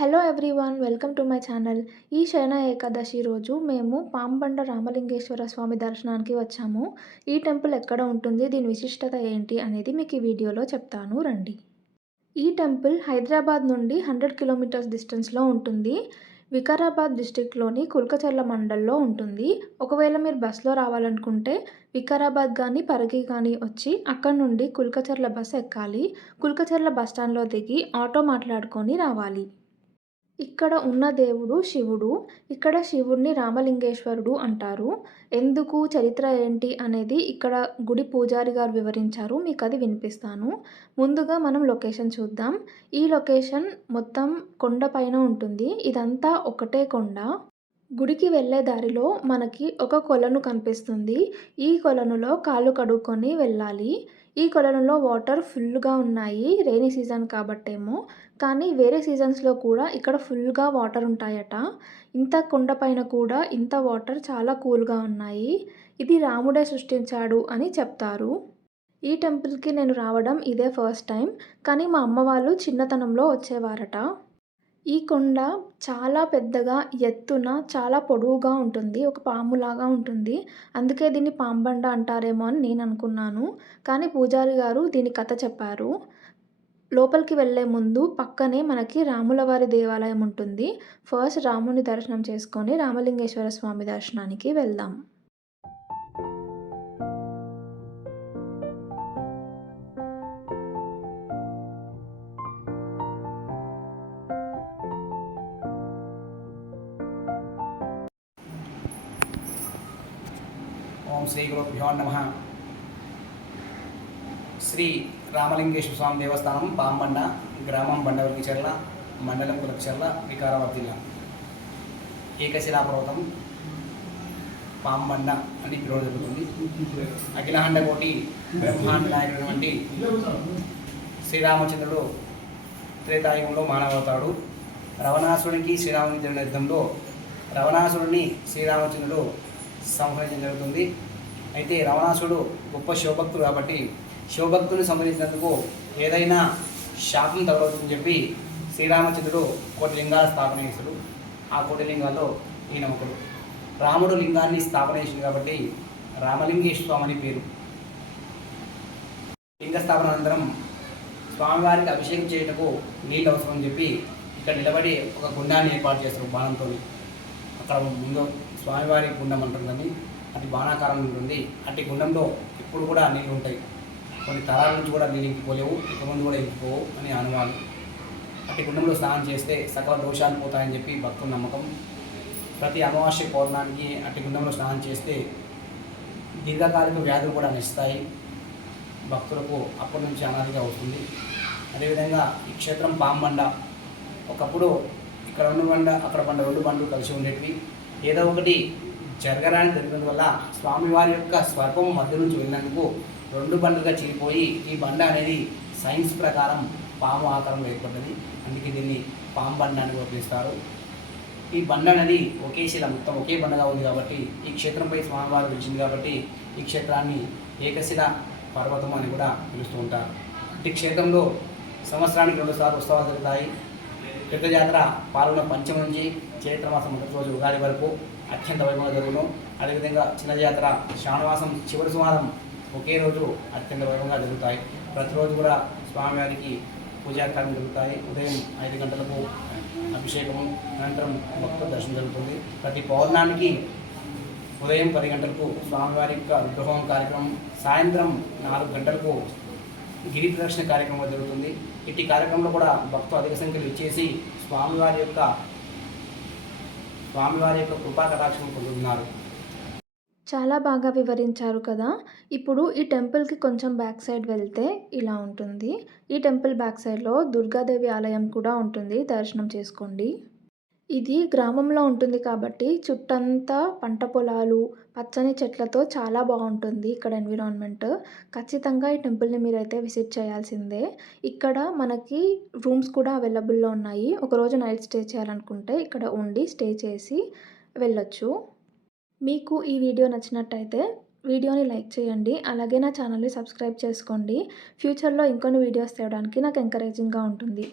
Hello everyone, welcome to my channel. ఈ శయన ఏకాదశి రోజు మేము పాంబండ రామలింగేశ్వర స్వామి దర్శనానికి వచ్చాము. ఈ టెంపుల్ ఎక్కడ ఉంటుంది, దీని విశిష్టత ఏంటి అనేది మీకు ఈ వీడియోలో చెప్తాను రండి. ఈ టెంపుల్ హైదరాబాద్ నుండి 100 కిలోమీటర్స్ డిస్టెన్స్లో ఉంటుంది. వికారాబాద్ డిస్టిక్లోని కుల్కచర్ల మండల్లో ఉంటుంది. ఒకవేళ మీరు బస్సులో రావాలనుకుంటే వికారాబాద్ కానీ పరిగి కానీ వచ్చి అక్కడ నుండి కుల్కచర్ల బస్ ఎక్కాలి. కుల్కచర్ల బస్ స్టాండ్లో దిగి ఆటో మాట్లాడుకొని రావాలి. ఇక్కడ ఉన్న దేవుడు శివుడు. ఇక్కడ శివుడిని రామలింగేశ్వరుడు అంటారు. ఎందుకు, చరిత్ర ఏంటి అనేది ఇక్కడ గుడి పూజారి గారు వివరించారు. మీకు అది వినిపిస్తాను. ముందుగా మనం లొకేషన్ చూద్దాం. ఈ లొకేషన్ మొత్తం కొండ పైన ఉంటుంది. ఇదంతా ఒకటే కొండ. గుడికి వెళ్ళే దారిలో మనకి ఒక కొలను కనిపిస్తుంది. ఈ కొలనులో కాళ్ళు కడుక్కొని వెళ్ళాలి. ఈ కొలనులో వాటర్ ఫుల్గా ఉన్నాయి. రెయినీ సీజన్ కాబట్టేమో, కానీ వేరే సీజన్స్లో కూడా ఇక్కడ ఫుల్గా వాటర్ ఉంటాయట. ఇంత కొండపైన కూడా ఇంత వాటర్ చాలా కూల్గా ఉన్నాయి. ఇది రాముడే సృష్టించాడు అని చెప్తారు. ఈ టెంపుల్కి నేను రావడం ఇదే ఫస్ట్ టైం, కానీ మా అమ్మ వాళ్ళు చిన్నతనంలో వచ్చేవారట. ఈ కొండ చాలా పెద్దగా, ఎత్తున, చాలా పొడవుగా ఉంటుంది. ఒక పాములాగా ఉంటుంది. అందుకే దీన్ని పాంబండ అంటారేమో అని నేను అనుకున్నాను. కానీ పూజారి గారు దీని కథ చెప్పారు. లోపలికి వెళ్ళే ముందు పక్కనే మనకి రాములవారి దేవాలయం ఉంటుంది. ఫస్ట్ రాముని దర్శనం చేసుకొని రామలింగేశ్వర స్వామి దర్శనానికి వెళ్దాం. ఓం శ్రీ గురుభ్యో నమః. శ్రీ రామలింగేశ్వర స్వామి దేవస్థానం, పాంబండ, గ్రామం బండవల్కిచెర్ల, మండలం కులకచర్ల, వికారాబాద్ జిల్లా. ఏకశిలాపర్వతం పాంబండ అని పిలువడం జరుగుతుంది. అఖిలాండకోటి బ్రహ్మాండ నాయకుడైనటువంటి శ్రీరామచంద్రుడు త్రేతాయుగంలో మానవతాడు. రావణాసురునికి శ్రీరాముని జరిగిన యుద్ధంలో రావణాసురుడిని శ్రీరామచంద్రుడు సంహరించడం జరుగుతుంది. అయితే రావణాసురుడు గొప్ప శివభక్తుడు కాబట్టి శివభక్తుని సంహరించినందుకు ఏదైనా శాపం తగలవుతుందని చెప్పి శ్రీరామచంద్రుడు కోటి లింగాల స్థాపన చేశాడు. ఆ కోటి లింగాల్లో ఈయన ఒకడు. రాముడు లింగాన్ని స్థాపన చేసింది కాబట్టి రామలింగేశ్వర స్వామి అని పేరు. లింగ స్థాపన అనంతరం స్వామివారికి అభిషేకం చేయటకు నీళ్ళు అవసరం అని చెప్పి ఇక్కడ నిలబడి ఒక గుండాన్ని ఏర్పాటు చేస్తారు బాణంతో. అక్కడ ముందు స్వామివారి గుండం అంటుందని, అది బాణాకారం ఉంటుంది. అట్టి గుండంలో ఇప్పుడు కూడా నీళ్ళు ఉంటాయి. కొన్ని తరాల నుంచి కూడా నీళ్ళు ఇంకిపోలేవు, ఇక ముందు కూడా ఇంకిపోవు అని అనుమానం. అట్టి గుండంలో స్నానం చేస్తే సకల దోషాలు పోతాయని చెప్పి భక్తుల నమ్మకం. ప్రతి అమావాస్య పౌర్ణానికి అట్టి గుండంలో స్నానం చేస్తే దీర్ఘకాలిక వ్యాధులు కూడా నశిస్తాయి. భక్తులకు అప్పటి నుంచి అనాదిగా అవుతుంది. అదేవిధంగా ఈ క్షేత్రం పాంబండ. ఒకప్పుడు ఇక్కడ ఉన్న బండ, అక్కడ బండ, రెండు బండ్లు కలిసి ఉండేటివి. ఏదో ఒకటి జరగరాని జరిగిన వల్ల స్వామివారి యొక్క స్వర్గం మధ్య నుంచి వెళ్ళినందుకు రెండు బండ్లుగా చీలిపోయి ఈ బండ అనేది సైన్స్ ప్రకారం పాము ఆకారంలో ఏర్పడ్డది. అందుకే దీన్ని పాంబండ అని పిలుస్తారు. ఈ బండ అనేది ఒకే శిల, మొత్తం ఒకే బండగా ఉంది కాబట్టి ఈ క్షేత్రంపై స్వామివారు పిలిచింది కాబట్టి ఈ క్షేత్రాన్ని ఏకశిల పర్వతం అని కూడా పిలుస్తూ ఉంటారు. ఈ క్షేత్రంలో సంవత్సరానికి 2 సార్లు ఉత్సవాలు జరుగుతాయి. పెద్ద జాతర పాల్గొన పంచమి నుంచి చైత్రమాసం మొదటి రోజు ఉగాది వరకు అత్యంత వైభవంగా జరుగును. అదేవిధంగా చిన్న జాతర శ్రావణమాసం చివరి సోమవారం ఒకే రోజు అత్యంత వైభవంగా జరుగుతాయి. ప్రతిరోజు కూడా స్వామివారికి పూజాకార్యం జరుగుతాయి. ఉదయం 5 గంటలకు అభిషేకము, అనంతరం భక్తుల దర్శనం జరుగుతుంది. ప్రతి పౌర్ణానికి ఉదయం 10 గంటలకు స్వామివారి యొక్క విగ్రహం కార్యక్రమం, సాయంత్రం 4 గంటలకు గిరి ప్రదక్షిణ కార్యక్రమం జరుగుతుంది. ఇట్టి కార్యక్రమంలో కూడా భక్తులు అధిక సంఖ్యలో ఇచ్చేసి స్వామివారి యొక్క కృపా కటాక్షం పొందుతున్నారు. చాలా బాగా వివరించారు కదా. ఇప్పుడు ఈ టెంపుల్కి కొంచెం బ్యాక్ సైడ్ వెళ్తే ఇలా ఉంటుంది. ఈ టెంపుల్ బ్యాక్ సైడ్లో దుర్గాదేవి ఆలయం కూడా ఉంటుంది, దర్శనం చేసుకోండి. ఇది గ్రామంలో ఉంటుంది కాబట్టి చుట్టంతా పంట పొలాలు, పచ్చని చెట్లతో చాలా బాగుంటుంది ఇక్కడ ఎన్విరాన్మెంట్. ఖచ్చితంగా ఈ టెంపుల్ని మీరైతే విజిట్ చేయాల్సిందే. ఇక్కడ మనకి రూమ్స్ కూడా అవైలబుల్లో ఉన్నాయి. ఒకరోజు నైట్ స్టే చేయాలనుకుంటే ఇక్కడ ఉండి స్టే చేసి వెళ్ళొచ్చు. మీకు ఈ వీడియో నచ్చినట్టయితే వీడియోని లైక్ చేయండి. అలాగే నా ఛానల్ని సబ్స్క్రైబ్ చేసుకోండి. ఫ్యూచర్లో ఇంకొన్ని వీడియోస్ తేవడానికి నాకు ఎంకరేజింగ్గా ఉంటుంది.